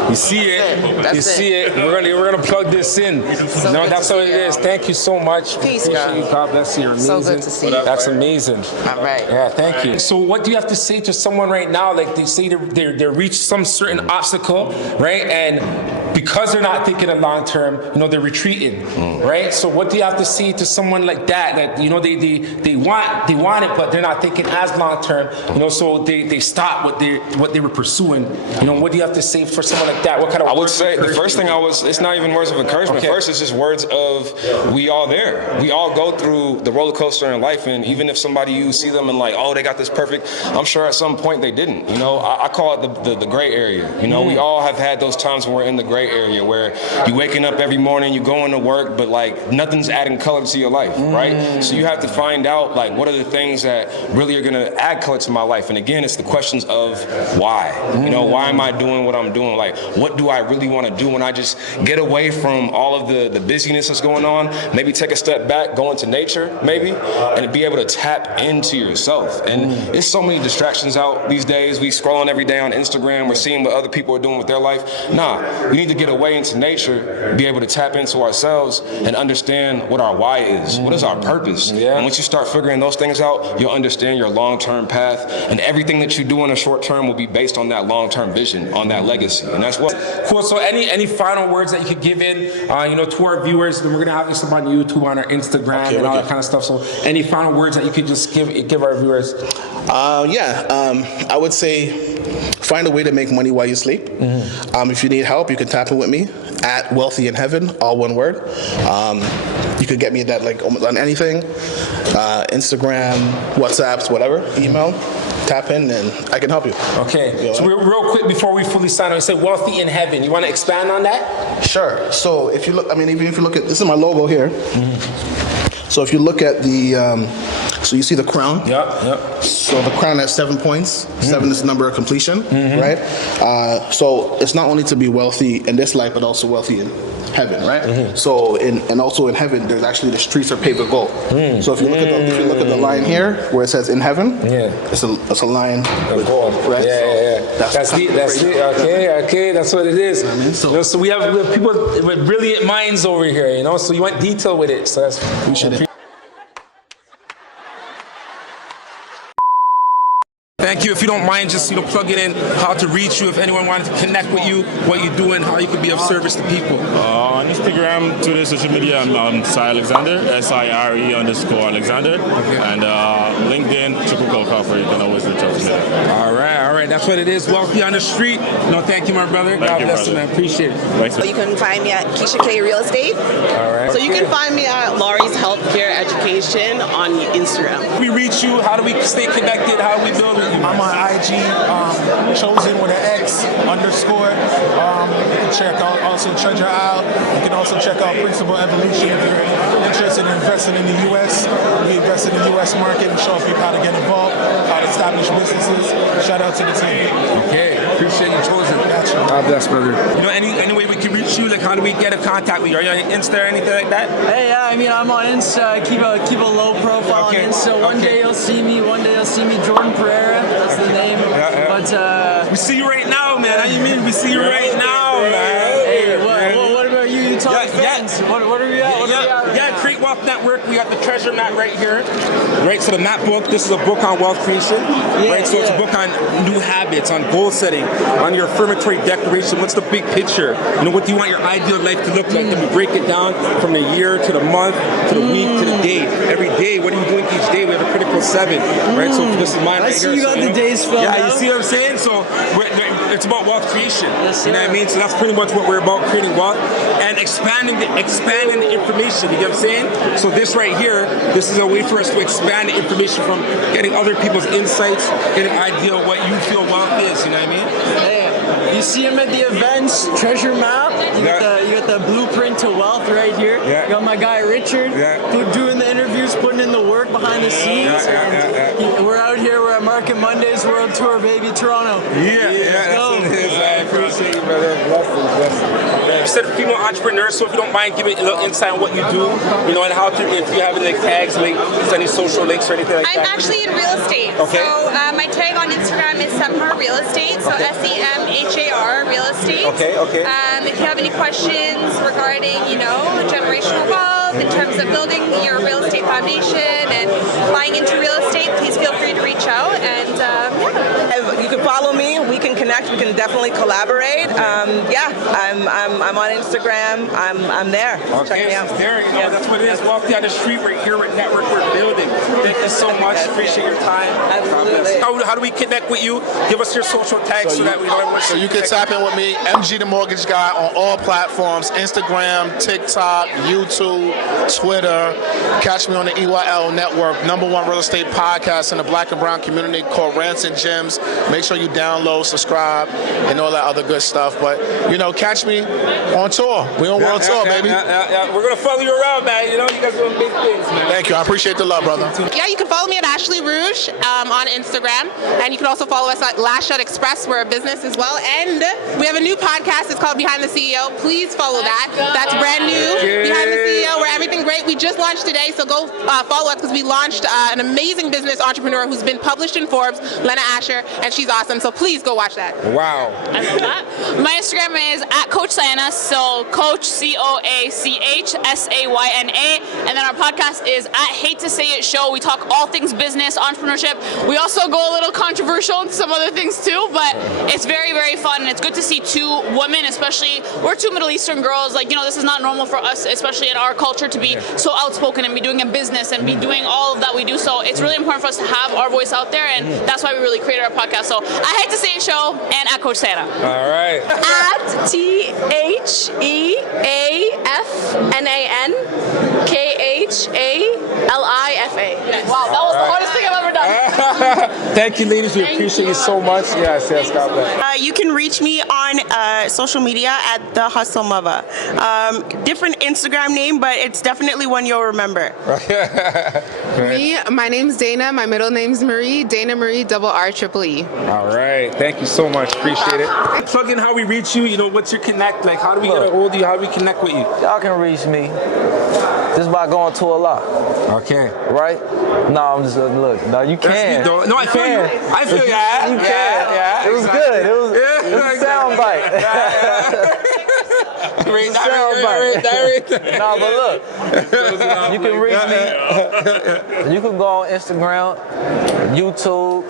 You see it. You see it. We're gonna plug this in. That's what it is. Thank you so much. Peace, God. God bless you. You're amazing. So good to see you. That's amazing. All right. Yeah, thank you. So what do you have to say to someone right now? Like they say they reach some certain obstacle, right? And because they're not thinking of long term, they're retreating, right? So what do you have to say to someone like that? That they want it, but they're not thinking as long term. So they stop what they were pursuing. What do you have to say for someone like that? What kind of I would say the first thing it's not even words of encouragement. Okay. First, it's just words of we all there. We all go through the roller coaster in life, and even if somebody you see them and like, oh, they got this perfect, I'm sure at some point they didn't. I call it the gray area. We all have had those times when we're in the gray area where you waking up every morning, you going to work, but like nothing's adding color to your life, right? So you have to find out like what are the things that really are gonna add color to my life. And again, it's the questions of why. Why am I doing what I'm doing? Like, what do I really want to do when I just get away from all of the busyness that's going on? Maybe take a step back, go into nature, maybe, and be able to tap into yourself. And there's so many distractions out these days. We scrolling every day on Instagram. We're seeing what other people are doing with their life. Nah, we need to get away into nature, be able to tap into ourselves and understand what our why is. What is our purpose? And once you start figuring those things out, you'll understand your long-term path, and everything that you do in the short term will be based on that long-term vision, on that legacy. And that's what. Cool. So any final words that you could give in, to our viewers? Then we're gonna have this up on YouTube, on our Instagram, and all that kind of stuff. So any final words that you could just give our viewers? I would say find a way to make money while you sleep. If you need help, you can tap in with me at Wealthy in Heaven, all one word. You could get me that on anything, Instagram, WhatsApps, whatever, email. Tap in and I can help you. Okay. So real quick before we fully sign on, you said Wealthy in Heaven. You want to expand on that? Sure. So if you look, even if you look at, this is my logo here. So if you look at the, so you see the crown? Yep. So the crown has 7 points. 7 is the number of completion, right? So it's not only to be wealthy in this life, but also wealthy in heaven, right? So and also in heaven, there's actually the streets are paved with gold. So if you look at the line here where it says in heaven, it's a line with gold, right? That's neat. Okay, that's what it is. So we have people with brilliant minds over here, you know. So you want detail with it. So that's appreciate. Thank you. If you don't mind, just plug it in. How to reach you if anyone wanted to connect with you, what you do, and how you could be of service to people. On Instagram, Twitter, social media, I'm Cy Alexander, SIRE_Alexander, and LinkedIn, Chukwuka Okafor. You can always reach out to me. All right. That's what it is. Wealthy on the street. No, thank you, my brother. God bless you, man. Appreciate it. Thanks. You can find me at Keisha K Real Estate. All right. So you can find me at Laurie's Healthcare Education on Instagram. We reach you. How do we stay connected? How do we build it? I'm on IG, chosen with an X _. You can check out also Treasure Out. You can also check out Principal Evolution if you're interested in investing in the U.S. We invest in the U.S. market and show people how to get involved, how to establish businesses. Shout out to the team. Okay, appreciate you, Chosen. Gotcha. God bless, brother. You know, any way we can reach you? Like, how do we get in contact with you? Are you on Insta or anything like that? Hey, yeah, I mean, I'm on Insta. Keep a low profile on Insta. One day you'll see me. Jordan Pereira. That's the name. But we see you right now, man. How you mean? We see you right now, man. Hey, what about you? You talk fans. What are we at? Yeah, Create Wealth Network. We got the treasure map right here. Right, so the map book. This is a book on wealth creation. Right, so it's a book on new habits, on goal setting, on your affirmatory declaration. What's the big picture? You know, what do you want your ideal life to look like? Then we break it down from the year to the month to the week to the day. Every day, what are you doing each day? We have a critical 7. Right, so this is mine right here. I see you got the days filled out. Yeah, you see what I'm saying? So it's about wealth creation. You know what I mean? So that's pretty much what we're about, creating wealth and expanding the information. You get what I'm saying? So this right here, this is a way for us to expand the information from getting other people's insights, getting an idea of what you feel wealth is. You know what I mean? Hey, you see him at the events, treasure map. You got the blueprint to wealth right here. You got my guy Richard doing the interviews, putting in the work behind the scenes. We're out here. We're at Market Mondays World Tour, baby, Toronto. That's what it is. I appreciate you, brother. Blessings. You said female entrepreneur, so if you don't mind giving a little insight on what you do, you know, and how to, if you have any tags, links, any social links or anything like that. I'm actually in real estate. Okay. So my tag on Instagram is Semhar Real Estate. So SEMHAR Real Estate. Okay. If you have any questions regarding, generational wealth, in terms of building your real estate foundation and buying into real estate, please feel free to reach out. And You can follow me. We can connect. We can definitely collaborate. I'm on Instagram. I'm there. Check me out. There you go. That's what it is. Walk down the street. We're here with Network. We're building. Thank you so much. Appreciate your time. Absolutely. How do we connect with you? Give us your social tags so that we know what. So you can tap in with me, MG the Mortgage Guy, on all platforms: Instagram, TikTok, YouTube, Twitter. Catch me on the EYL Network, #1 real estate podcast in the Black and Brown community called Rants and Gems. Make sure you download, subscribe, and all that other good stuff. But catch me on tour. We on world tour, baby. We're gonna follow you around, man. You know, you guys doing big things, man. Thank you. I appreciate the love, brother. Yeah, you can follow me at Ashley Rouge on Instagram, and you can also follow us at Last Shot Express. We're a business as well, and we have a new podcast. It's called Behind the CEO. Please follow that. That's brand new. Behind the CEO, where everything great. We just launched today, so go follow us because we launched an amazing business entrepreneur who's been published in Forbes, Lena Asher, and she's awesome. So please go watch that. Wow. My Instagram is at Coach Sayana, so Coach CoachSayana, and then our podcast is at Hate to Say It Show. We talk all things business, entrepreneurship. We also go a little controversial and some other things too, but it's very, very fun, and it's good to see 2 women, especially we're 2 Middle Eastern girls. This is not normal for us, especially in our culture, to be so outspoken and be doing a business and be doing all of that we do. So it's really important for us to have our voice out there, and that's why we really created our podcast. So I Hate to Say It Show and at Coach Sayana. All right. At TheafNanKHALIFA. Wow, that was the hardest thing I've ever done. Thank you, ladies. We appreciate you so much. Yes, God bless. You can reach me on social media at The Hustle Mother. Different Instagram name, but it's definitely one you'll remember. Me, my name's Dana. My middle name's Marie. Dana Marie, RREE. All right. Thank you so much. Appreciate it. Plug in how we reach you. You know, what's your connect? Like, how do we get a hold of you? How do we connect with you? Y'all can reach me just by going to a lot. Okay. Right? No, I'm just look. No, you can. No, I feel you. I feel you. You can. Yeah. It was good. It was a sound bite. No, but look, you can reach me. You can go on Instagram, YouTube,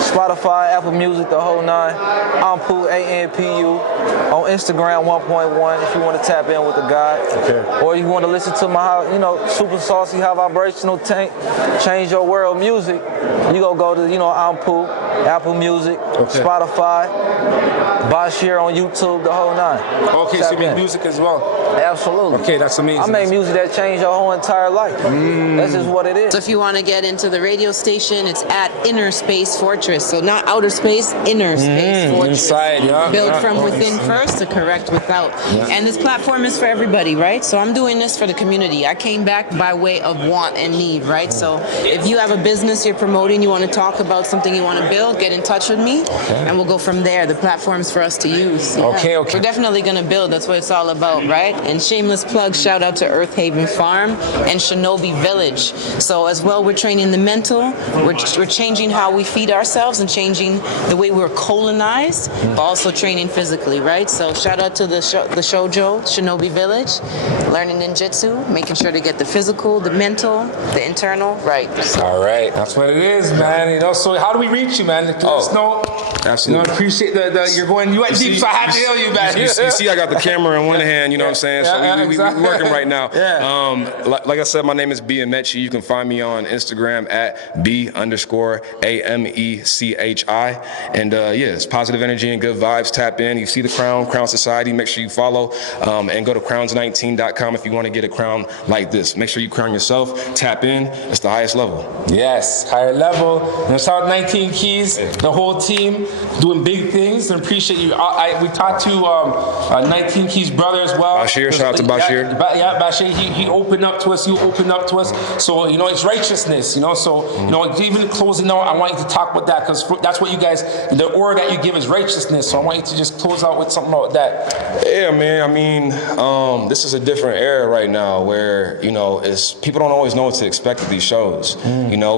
Spotify, Apple Music, the whole nine. Ampu, ANPU. On Instagram 1.1 if you want to tap in with the guy. Okay. Or you want to listen to my, super saucy, high vibrational change your world music. You go to, Ampu, Apple Music, Spotify, Bashir on YouTube, the whole nine. Okay, so you make music as well? Absolutely. Okay, that's amazing. I make music that changed your whole entire life. That's just what it is. So if you want to get into the radio station, it's at Inner Space Fortress. So not outer space, Inner Space Fortress. Inside, yeah. Build from within first to correct without. Yeah. And this platform is for everybody, right? So I'm doing this for the community. I came back by way of want and need, right? So if you have a business you're promoting, you want to talk about something you want to build, get in touch with me, and we'll go from there. The platform's for us to use. Yeah. Okay. We're definitely going to build. That's what it's all about, right? And shameless plug, shout out to Earth Haven Farm and Shinobi Village. So as well, we're training the mental. We're changing how we feed ourselves and changing the way we're colonized, but also training physically, right? So shout out to the Shoujo, Shinobi Village, learning ninjutsu, making sure to get the physical, the mental, the internal, right. So. All right. That's what it is, man. So how do we reach you, man? Let us know. Absolutely. I appreciate you're going, you went deep, so I had to hail you, man. You see, I got the camera in one hand, you know what I'm saying? So we working right now. Yeah. Like I said, my name is B Amechi. You can find me on Instagram at B_AMECHI. And it's positive energy and good vibes. Tap in. You see the Crown Society. Make sure you follow. And go to crowns19.com if you want to get a crown like this. Make sure you crown yourself. Tap in. It's the highest level. Yes, higher level. And shout out 19 Keys, the whole team doing big things. And appreciate you. We talked to 19 Keys' brother as well. Bashir, shout out to Bashir. Yeah, Bashir. He opened up to us. You opened up to us. So it's righteousness. So even closing out, I want you to talk about that because that's what you guys. The order that you give is righteousness. So I want you to just close out with something about that. Yeah, man. I mean, this is a different era right now where it's people don't always know what to expect of these shows.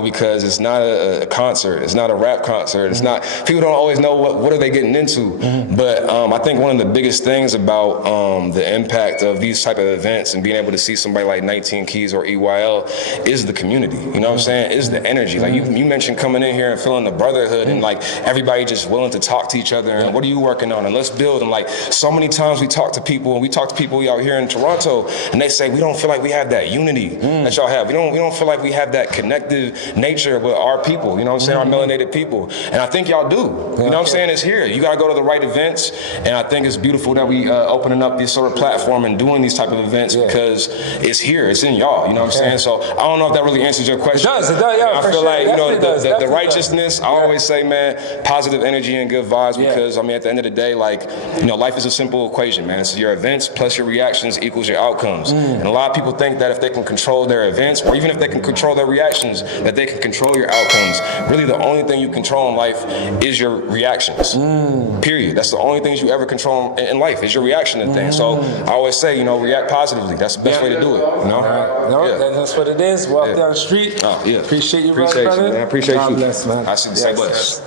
Because it's not a concert. It's not a rap concert. It's not. People don't always know what are they getting into. But I think one of the biggest things about the impact of these type of events and being able to see somebody like 19 Keys or EYL is the community. You know what I'm saying? Is the energy. Like you mentioned coming in here and feeling the brotherhood and like everybody just willing to talk to each other and what are you working on and let's build. And like so many times we talk to people out here in Toronto and they say we don't feel like we have that unity that y'all have. We don't feel like we have that connective nature with our people. You know what I'm saying? Our melanated people. And I think y'all do. You know what I'm saying? It's here. You gotta go to the right events. And I think it's beautiful that we opening up this sort of platform and doing these type of events because it's here. It's in y'all. You know what I'm saying? So I don't know if that really answers your question. It does. Yeah, I feel like the righteousness. I always say, man, positive energy and good vibes because at the end of the day, life is a simple equation, man. It's your events plus your reactions equals your outcomes. And a lot of people think that if they can control their events or even if they can control their reactions, that they can control your outcomes. Really, the only thing you control in life is your reactions. Period. That's the only things you ever control in life is your reaction to things. So I always say, react positively. That's the best way to do it. That's what it is. Walk down the street. Oh, yeah. Appreciate you, brother. Man. I appreciate God you. bless, man. I see the same bless.